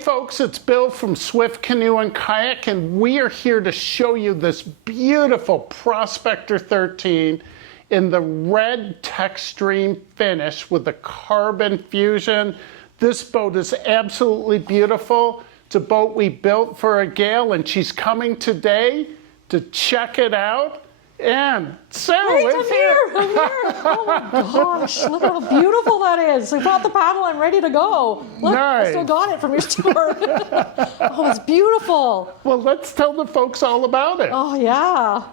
folks, it's Bill from Swift Canoe and Kayak, and we are here to show you this beautiful Prospector 13 in the red Textreme finish with the carbon fusion. This boat is absolutely beautiful. It's a boat we built for a gal, and she's coming today to check it out. And Sue is here. I'm here. Oh my gosh, look how beautiful that is. We brought the paddle, I'm ready to go. Look, nice. I still got it from your store. Oh, it's beautiful. Well, let's tell the folks all about it. Oh, yeah.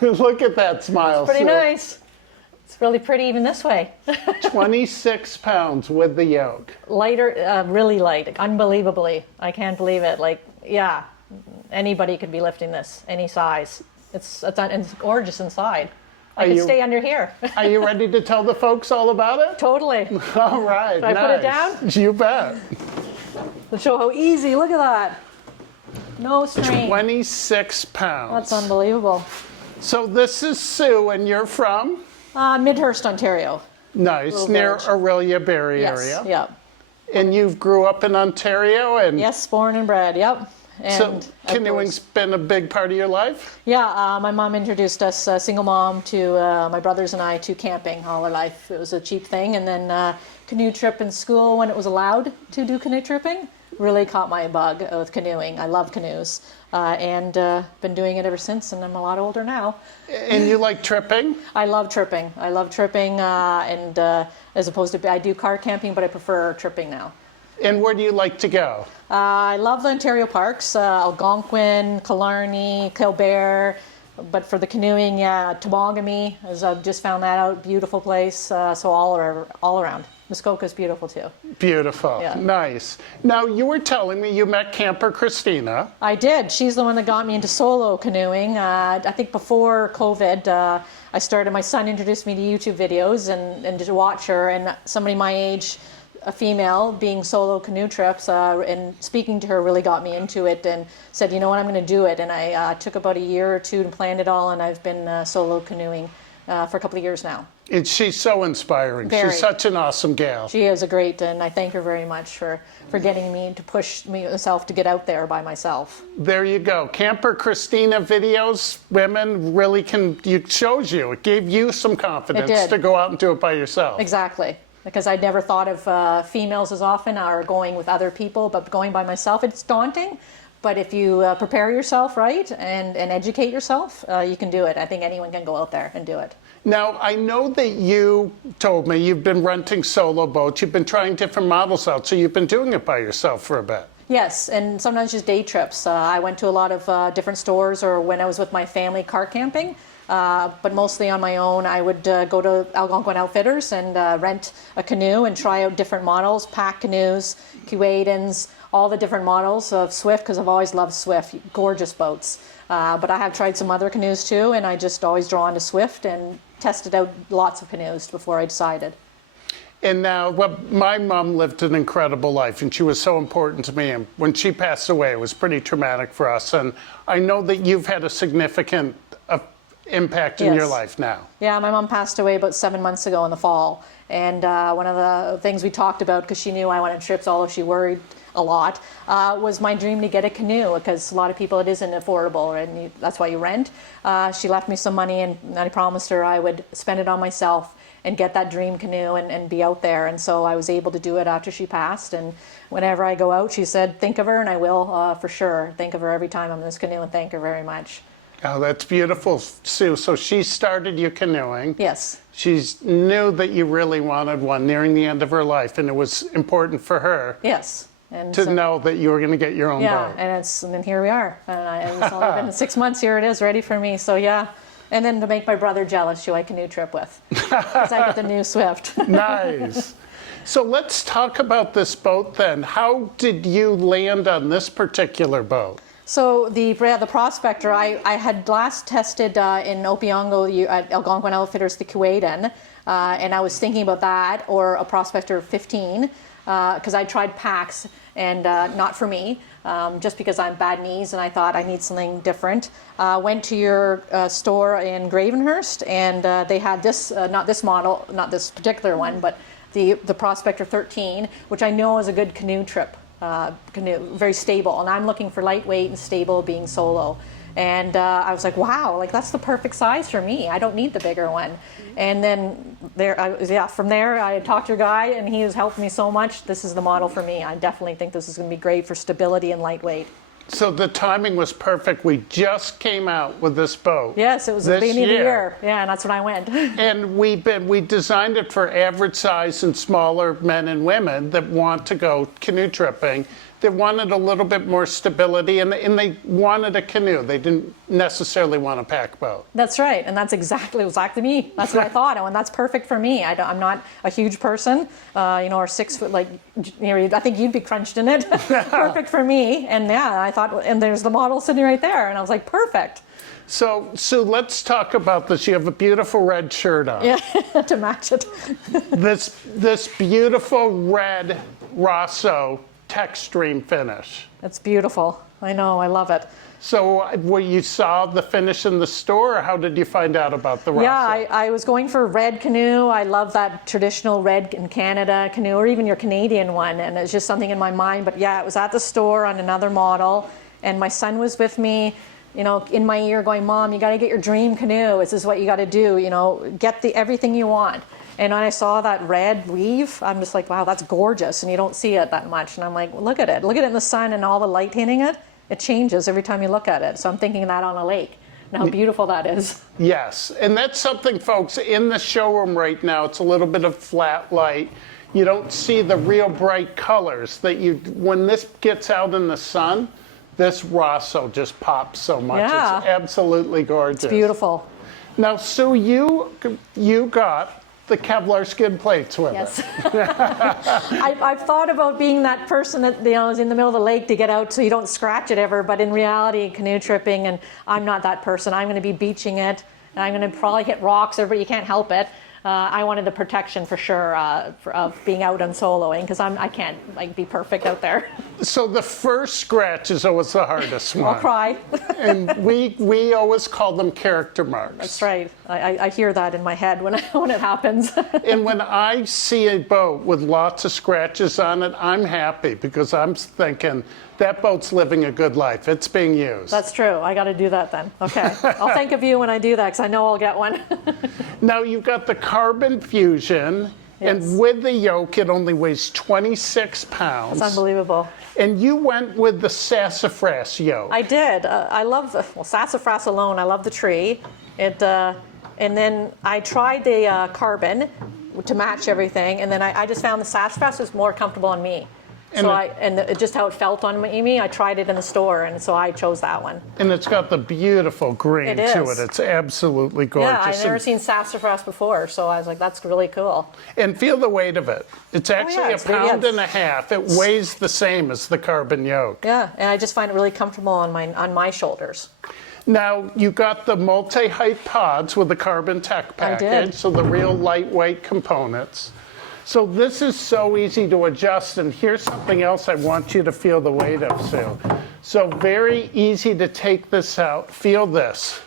Look at that smile, Pretty Sue. nice. It's really pretty even this way. 26 pounds with the yoke. Lighter, really light, unbelievably. I can't believe it. Like, yeah, anybody could be lifting this, any size. It's gorgeous inside. I could stay under here. Are you ready to tell the folks all about it? Totally. All right, Should I put it down? You bet. To show how easy, look at that. No strain. 26 pounds. That's unbelievable. So this is Sue, and you're from? Midhurst, Ontario. Nice, near village. Aurelia Berry Yes, area. yeah. And you grew up in Ontario? And Yes, born and bred, yep. And so canoeing's been a big part of your life? Yeah, my mom introduced us, single mom, to my brothers and I, to camping all our life. It was a cheap thing, and then canoe trip in school when it was allowed to do canoe tripping really caught my bug with canoeing. I love canoes, and been doing it ever since, and I'm a lot older now. And you like tripping? I love tripping. I love tripping, and as opposed to, I do car camping, but I prefer tripping now. And where do you like to go? I love the Ontario parks, Algonquin, Killarney, Killbear, but for the canoeing, yeah, Tobogamy, as I've just found that out, beautiful place, so all around. Muskoka's beautiful too. Beautiful, Yeah. Nice. Now, you were telling me you met camper Christina. I did. She's the one that got me into solo canoeing. I think before COVID, I started, my son introduced me to YouTube videos and to watch her, and somebody my age, a female, being solo canoe trips, and speaking to her really got me into it and said, you know what, I'm going to do it. And I took about a year or two and planned it all, and I've been solo canoeing for a couple of years now. And she's so inspiring. Very. She's such an awesome gal. She is a great, and I thank her very much for getting me to push myself to get out there by myself. There you go. Camper Christina videos, women really can, it shows you. It gave you some confidence to go out and do it by yourself. Exactly. Because I'd never thought of females as often or going with other people, but going by myself, it's daunting. But if you prepare yourself right and educate yourself, you can do it. I think anyone can go out there and do it. Now, I know that you told me you've been renting solo boats. You've been trying different models out, so you've been doing it by yourself for a bit. Yes, and sometimes just day trips. I went to a lot of different stores, or when I was with my family, car camping. But mostly on my own. I would go to Algonquin Outfitters and rent a canoe and try out different models, pack canoes, Keewaydins, all the different models of Swift, because I've always loved Swift, gorgeous boats. But I have tried some other canoes too, and I just always drawn to Swift and tested out lots of canoes before I decided. And now, well, my mom lived an incredible life, and she was so important to me. And when she passed away, it was pretty traumatic for us. And I know that you've had a significant impact in your life now. Yeah, my mom passed away about 7 months ago in the fall. And one of the things we talked about, because she knew I went on trips, although she worried a lot, was my dream to get a canoe, because a lot of people, it isn't affordable, and that's why you rent. She left me some money, and I promised her I would spend it on myself and get that dream canoe and be out there. And so I was able to do it after she passed. And whenever I go out, she said, think of her, and I will for sure. Think of her every time I'm in this canoe, and thank her very much. Oh, that's beautiful, Sue. So she started you canoeing. Yes. She knew that you really wanted one nearing the end of her life, and it was important for her. Yes. And to know that you were going to get your own boat. And then here we are. And it's only been 6 months. Here it is, ready for me. So yeah. And then to make my brother jealous, who I canoe trip with, because I get the new Swift. Nice. So let's talk about this boat then. How did you land on this particular boat? So the Prospector, I had last tested in Opeongo at Algonquin Outfitters, the Keewaydin, and I was thinking about that, or a Prospector 15. because I tried packs and not for me, just because I'm bad knees and I thought I need something different. Went to your store in Gravenhurst, and they had this, not this model, not this particular one, but the Prospector 13, which I know is a good canoe trip. Canoe, very stable, and I'm looking for lightweight and stable, being solo. And I was like, wow, like that's the perfect size for me. I don't need the bigger one. And then from there, I talked to your guy, and he has helped me so much. This is the model for me. I definitely think this is going to be great for stability and lightweight. So the timing was perfect. We just came out with this boat. Yes, it was the beginning of the year. Yeah, and that's when I went. And we designed it for average size and smaller men and women that want to go canoe tripping. They wanted a little bit more stability, and they wanted a canoe. They didn't necessarily want a pack boat. That's right, and that's exactly me. That's what I thought, and that's perfect for me. I'm not a huge person, or 6 foot, like, I think you'd be crunched in it. Perfect for me, and yeah, I thought, and there's the model sitting right there, and I was like, perfect. So, Sue, let's talk about this. You have a beautiful red shirt on. Yeah, to match it. This beautiful red Rosso Textreme finish. It's beautiful. I know, I love it. So you saw the finish in the store, or how did you find out about the Rosso? Yeah, I was going for red canoe. I love that traditional red in Canada canoe, or even your Canadian one, and it's just something in my mind. But yeah, it was at the store on another model, and my son was with me, in my ear going, Mom, you got to get your dream canoe. This is what you got to do, get everything you want. And when I saw that red weave, I'm just like, wow, that's gorgeous. And you don't see it that much. And I'm like, look at it. Look at it in the sun and all the light hitting it. It changes every time you look at it. So I'm thinking that on a lake and how beautiful that is. Yes. And that's something, folks, in the showroom right now, it's a little bit of flat light. You don't see the real bright colors that when this gets out in the sun, this Rosso just pops so much. Yeah. It's absolutely gorgeous. It's beautiful. Now, Sue, you got the Kevlar skid plates with Yes. it. I've thought about being that person that is in the middle of the lake to get out so you don't scratch it ever, but in reality, canoe tripping, and I'm not that person. I'm going to be beaching it, and I'm going to probably hit rocks, but you can't help it. I wanted the protection for sure of being out and soloing, because I can't be perfect out there. So the first scratch is always the hardest one. I'll cry. And we always call them character marks. That's right. I hear that in my head when it happens. And when I see a boat with lots of scratches on it, I'm happy, because I'm thinking that boat's living a good life. It's being used. That's true. I got to do that then. Okay. I'll think of you when I do that, because I know I'll get one. Now you've got the carbon fusion, Yes. and with the yoke, it only weighs 26 pounds. It's unbelievable. And you went with the sassafras yoke. I did. I love sassafras alone. I love the tree. And then I tried the carbon to match everything, and then I just found the sassafras was more comfortable on me. And just how it felt on me, I tried it in the store, and so I chose that one. And it's got the beautiful green to it. It's absolutely gorgeous. Yeah, I've never seen sassafras before, so I was like, that's really cool. And feel the weight of it. It's actually it's a pound and a half. It weighs the same as the carbon yoke. Yeah, and I just find it really comfortable on my shoulders. Now, you got the multi-height pods with the carbon tech package, I did. so the real lightweight components. So this is so easy to adjust, and here's something else I want you to feel the weight of, Sue. So very easy to take this out. Feel this.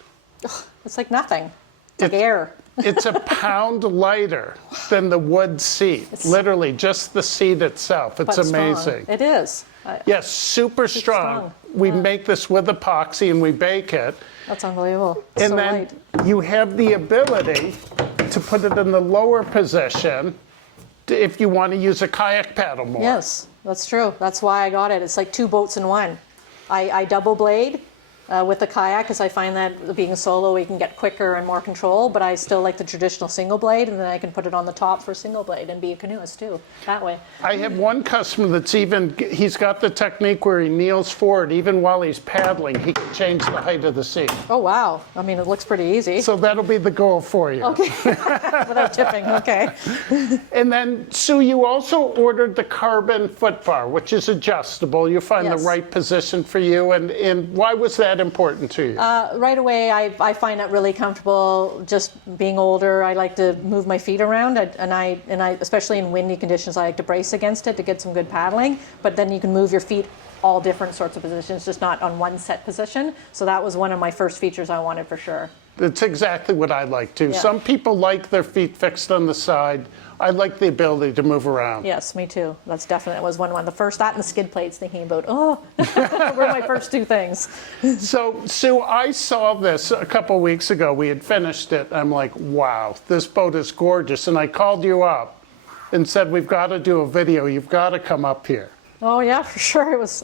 It's like nothing. It's like air. It's a pound lighter than the wood seat. Literally, just the seat itself. It's amazing. Strong. It is. Yes, super strong. We make this with epoxy and we bake it. That's unbelievable. It's And so then light. you have the ability to put it in the lower position if you want to use a kayak paddle more. Yes, that's true. That's why I got it. It's like 2 boats in one. I double blade with the kayak, because I find that being solo, we can get quicker and more control, but I still like the traditional single blade, and then I can put it on the top for single blade and be a canoeist too, that way. I have one customer that's he's got the technique where he kneels forward, even while he's paddling, he can change the height of the seat. Oh, wow. I mean, it looks pretty easy. So that'll be the goal for you. Okay, without tipping, okay. And then, Sue, you also ordered the carbon footbar, which is adjustable. You find Yes. the right position for you. And why was that that important to you? Right away, I find that really comfortable. Just being older, I like to move my feet around, and I especially in windy conditions, I like to brace against it to get some good paddling. But then you can move your feet all different sorts of positions, just not on one set position. So that was one of my first features I wanted for sure. It's exactly what I like too. Yeah. Some people like their feet fixed on the side. I like the ability to move around. Yes, me too. That's definitely was one. The first, that and the skid plates, thinking about, oh, were my first two things. So, Sue, I saw this a couple weeks ago. We had finished it. I'm like, wow, this boat is gorgeous. And I called you up and said, we've got to do a video. You've got to come up here. Oh yeah, for sure. I was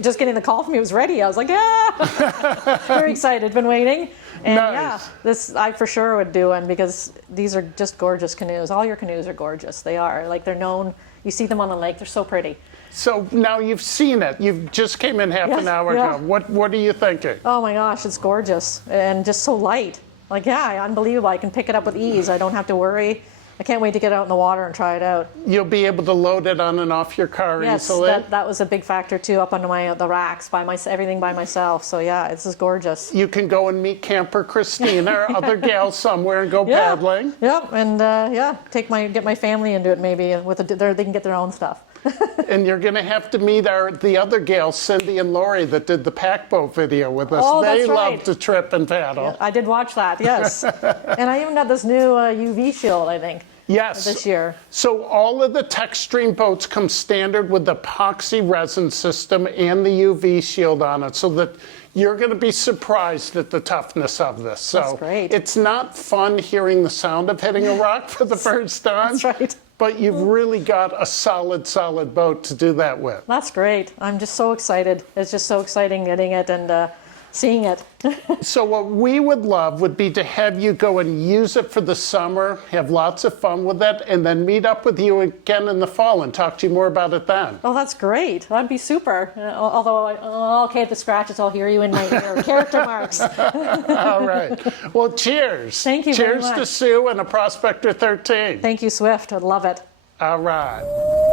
just getting the call from you. It was ready. I was like, yeah, very excited. Been waiting, and Nice. yeah, this I for sure would do one because these are just gorgeous canoes. All your canoes are gorgeous. They are like they're known. You see them on the lake. They're so pretty. So now you've seen it. You just came in half an hour yeah. ago. What are you thinking? Oh my gosh, it's gorgeous and just so light. Like yeah, unbelievable. I can pick it up with ease. I don't have to worry. I can't wait to get out in the water and try it out. You'll be able to load it on and off your car Yes, easily? that was a big factor too, up onto the racks, everything by myself. So yeah, it's just gorgeous. You can go and meet Camper Christina or other gals somewhere and go paddling. Yep, and yeah, get my family into it maybe. They can get their own stuff. And you're going to have to meet the other gals, Cindy and Lori, that did the pack boat video with us. Oh, they that's right. love to trip and paddle. Yeah, I did watch that, yes. And I even got this new UV shield, I think. Yes. This year. So all of the Textreme boats come standard with the epoxy resin system and the UV shield on it, so that you're going to be surprised at the toughness of this. So That's great. It's not fun hearing the sound of hitting a rock for the first time. That's right. But you've really got a solid boat to do that with. That's great. I'm just so excited. It's just so exciting getting it and seeing it. So what we would love would be to have you go and use it for the summer, have lots of fun with it, and then meet up with you again in the fall and talk to you more about it then. Oh, that's great. That'd be super. Although, okay, the scratches, I'll hear you in my ear. Character marks. All right. Well, cheers. Thank you very Cheers much. to Sue and a Prospector 13. Thank you, Swift. I love it. All right.